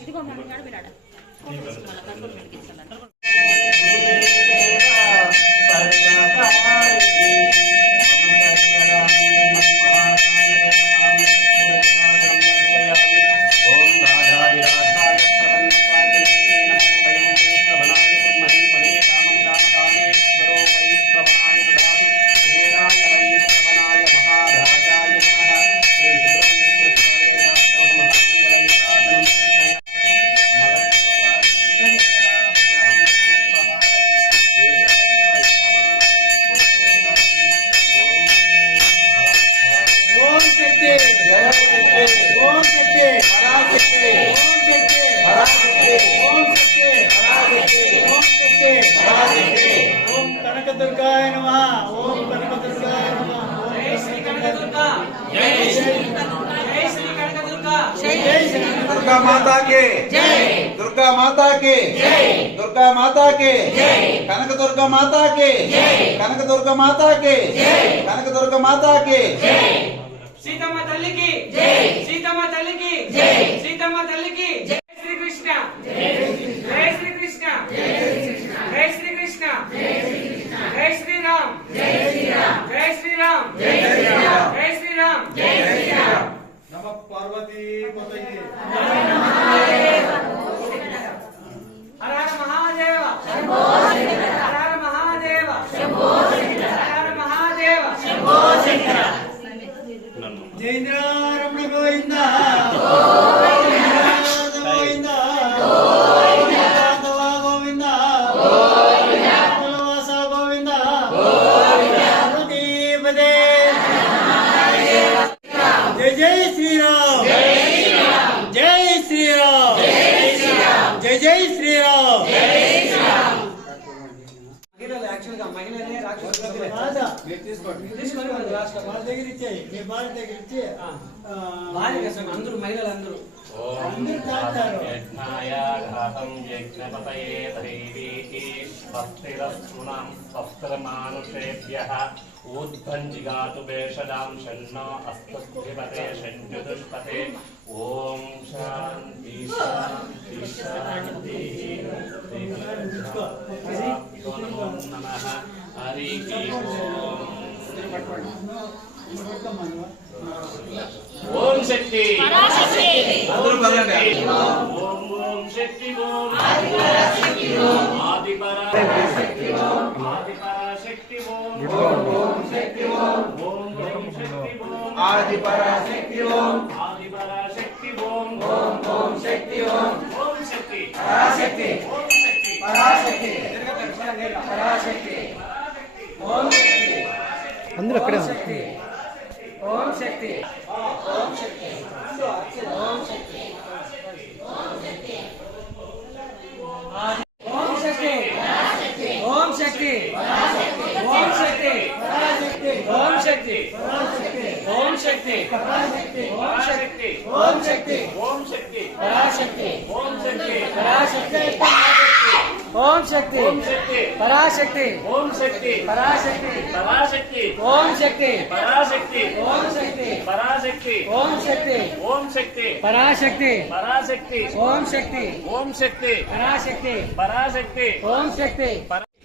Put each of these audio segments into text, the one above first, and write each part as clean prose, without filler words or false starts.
ఇదిగో మనం నడబిరాడ कनकदुर्गाय नमः। ओम कनकदुर्गाय नमः। जय श्री कनकदुर्गा। जय श्री कनकदुर्गा। जय श्री दुर्गा माता के जय। दुर्गा माता के जय। दुर्गा माता के जय। कनकदुर्गा माता के जय। कनकदुर्गा माता के जय। कनकदुर्गा माता के जय। सीतम्मा तल्ली की जय। सीतम्मा तल्ली की जय। सीतम्मा तल्ली की जय। श्री कृष्ण जय। श्री कृष्ण जय। श्री कृष्ण जय। जय श्री राम। जय श्री राम। जय श्री राम। जय श्री राम। जय श्री राम। जय श्री राम। नमः पार्वती पतये। हर हर महादेव। शंभो शंकर। हर हर महादेव। शंभो शंकर। हर हर महादेव। शंभो शंकर। जयेंद्र रमण गोविंद गोविंद गोविंद गोविंद कुलवास गोविंद पार्वतीपदे। जय जय श्री राम। जय श्री राम। जय जय श्री राम। మహిళలే రాక్షసులు కాదా మీరు తీసుకోండి లాస్ట్ వాళ్ళ దగ్గర ఇచ్చేయి మీ బాల దగ్గర ఇచ్చి బాల కోసం అందరూ మహిళలందరూ అందరూ తాగుతారు యజ్ఞాయ ఘాతం యజ్ఞపతయే దైవీకి స్వస్తిరస్సునాం స్వస్తిరమానుషేభ్యః ఊద్భంజిగాతు భేషజాం షన్నో అస్తుస్తిపతే షణ్యుదుష్పతే ఓం శాంతి శాంతి శాంతి నమః హరి ఓం శక్తి అందరూ పదండి ఓం ఓం శక్తి ఓం ఆదిపరాశక్తి ఓం ఆదిపరాశక్తి ఓం ఆదిపరాశక్తి ఓం ఓం శక్తి ఓం ఓం శక్తి ఓం ఆదిపరాశక్తి ఓం ఆదిపరాశక్తి ఓం ఓం శక్తి ఓం ఓం శక్తి పరాశక్తి ఓం శక్తి పరాశక్తి పరాశక్తి ఓం శక్తి అందరూ అక్కడే శక్తి ఓం శక్తి ఓం శక్తి ఓం శక్తి ఓం శక్తి ఓం శక్తి ఓం శక్తి ఓం శక్తి ఓం శక్తి ఓం శక్తి ఓం శక్తి ఓం శక్తి ఓం శక్తి పరాశక్తి ఓం శక్తి పరాశక్తి ఓం శక్తి పరాశక్తి ఓం శక్తి పరాశక్తి పరాశక్తి ఓం శక్తి పరాశక్తి ఓం శక్తి పరాశక్తి ఓం శక్తి ఓం శక్తి పరాశక్తి పరాశక్తి ఓం శక్తి ఓం శక్తి పరాశక్తి పరాశక్తి ఓం శక్తి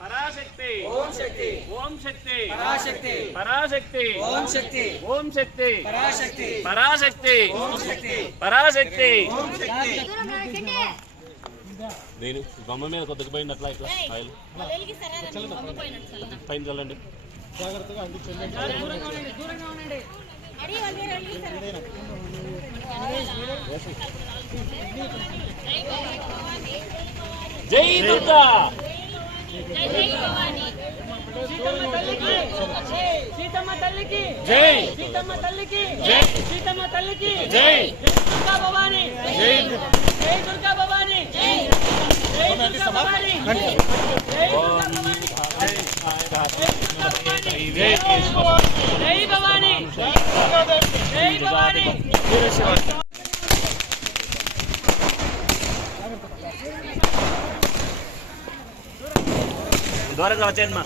పరాశక్తి ఓం శక్తి ఓం శక్తి పరాశక్తి పరాశక్తి ఓం శక్తి ఓం శక్తి పరాశక్తి పరాశక్తి ఓం శక్తి పరాశక్తి ఓం శక్తి నేను బొమ్మ మీద కొద్దిగా పోయింది అట్లా ఇట్లా ఆయిల్ పైన చల్లండి జాగ్రత్తగా అందించండి జై దుర్గా సీతమ్మ తల్లికి జై సీతమ్మ తల్లికి జై సీతమ్మ తల్లికి జై దుర్గా భవాని జై జై దుర్గా భవాని జై జై దుర్గా భవాని జై జై భవాని జై భవాని దూరంగా వచ్చేయండి మా.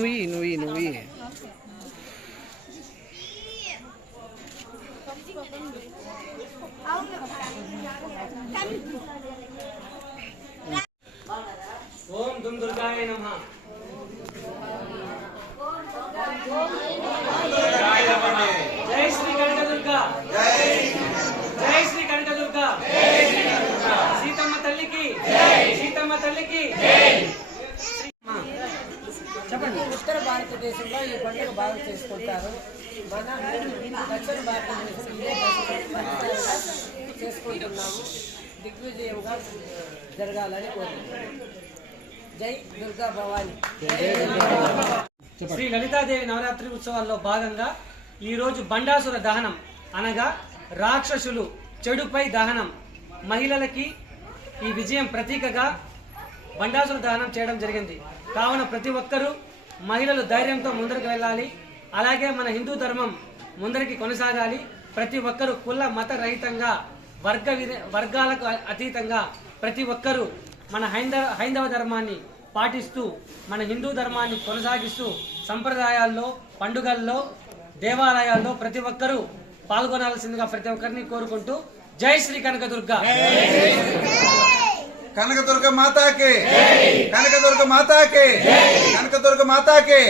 నువ్వు ఓం దుమ్ దుర్గాయ నమః. జై శ్రీ కనకదుర్గా. జై శ్రీ కనకదుర్గా. సీతమ్మ తల్లికి సీతమ్మ తల్లికి చెప్పండి. ఉత్తర భారతదేశంలో ఈ పండుగ బాగా చేసుకుంటారు. మన దక్షిణ భారతదేశం ఇదే పండుగ చేసుకుంటున్నాము. దిగ్విజయంగా జరగాలని కోరుకుంటున్నాము. జై దుర్గా భవాని. శ్రీ లలితాదేవి నవరాత్రి ఉత్సవాల్లో భాగంగా ఈ రోజు బండాసుర దహనం అనగా రాక్షసులు చెడుపై దహనం మహిళలకి ఈ విజయం ప్రతీకగా బండాసుర దహనం చేయడం జరిగింది. కావున ప్రతి ఒక్కరూ మహిళలు ధైర్యంతో ముందరికి వెళ్ళాలి. అలాగే మన హిందూ ధర్మం ముందరికి కొనసాగాలి. ప్రతి ఒక్కరూ కుల మత రహితంగా వర్గాలకు అతీతంగా ప్రతి ఒక్కరూ మన హైందవ ధర్మాన్ని పాటిస్తూ మన హిందూ ధర్మాన్ని కొనసాగిస్తూ సంప్రదాయాల్లో పండుగల్లో దేవాలయాల్లో ప్రతి ఒక్కరూ పాల్గొనాల్సిందిగా ప్రతి ఒక్కరిని కోరుకుంటూ జై శ్రీ కనకదుర్గ. కనకదుర్గ మాతాకి, కనకదుర్గ మాతాకి, కనకదుర్గ మాతాకి.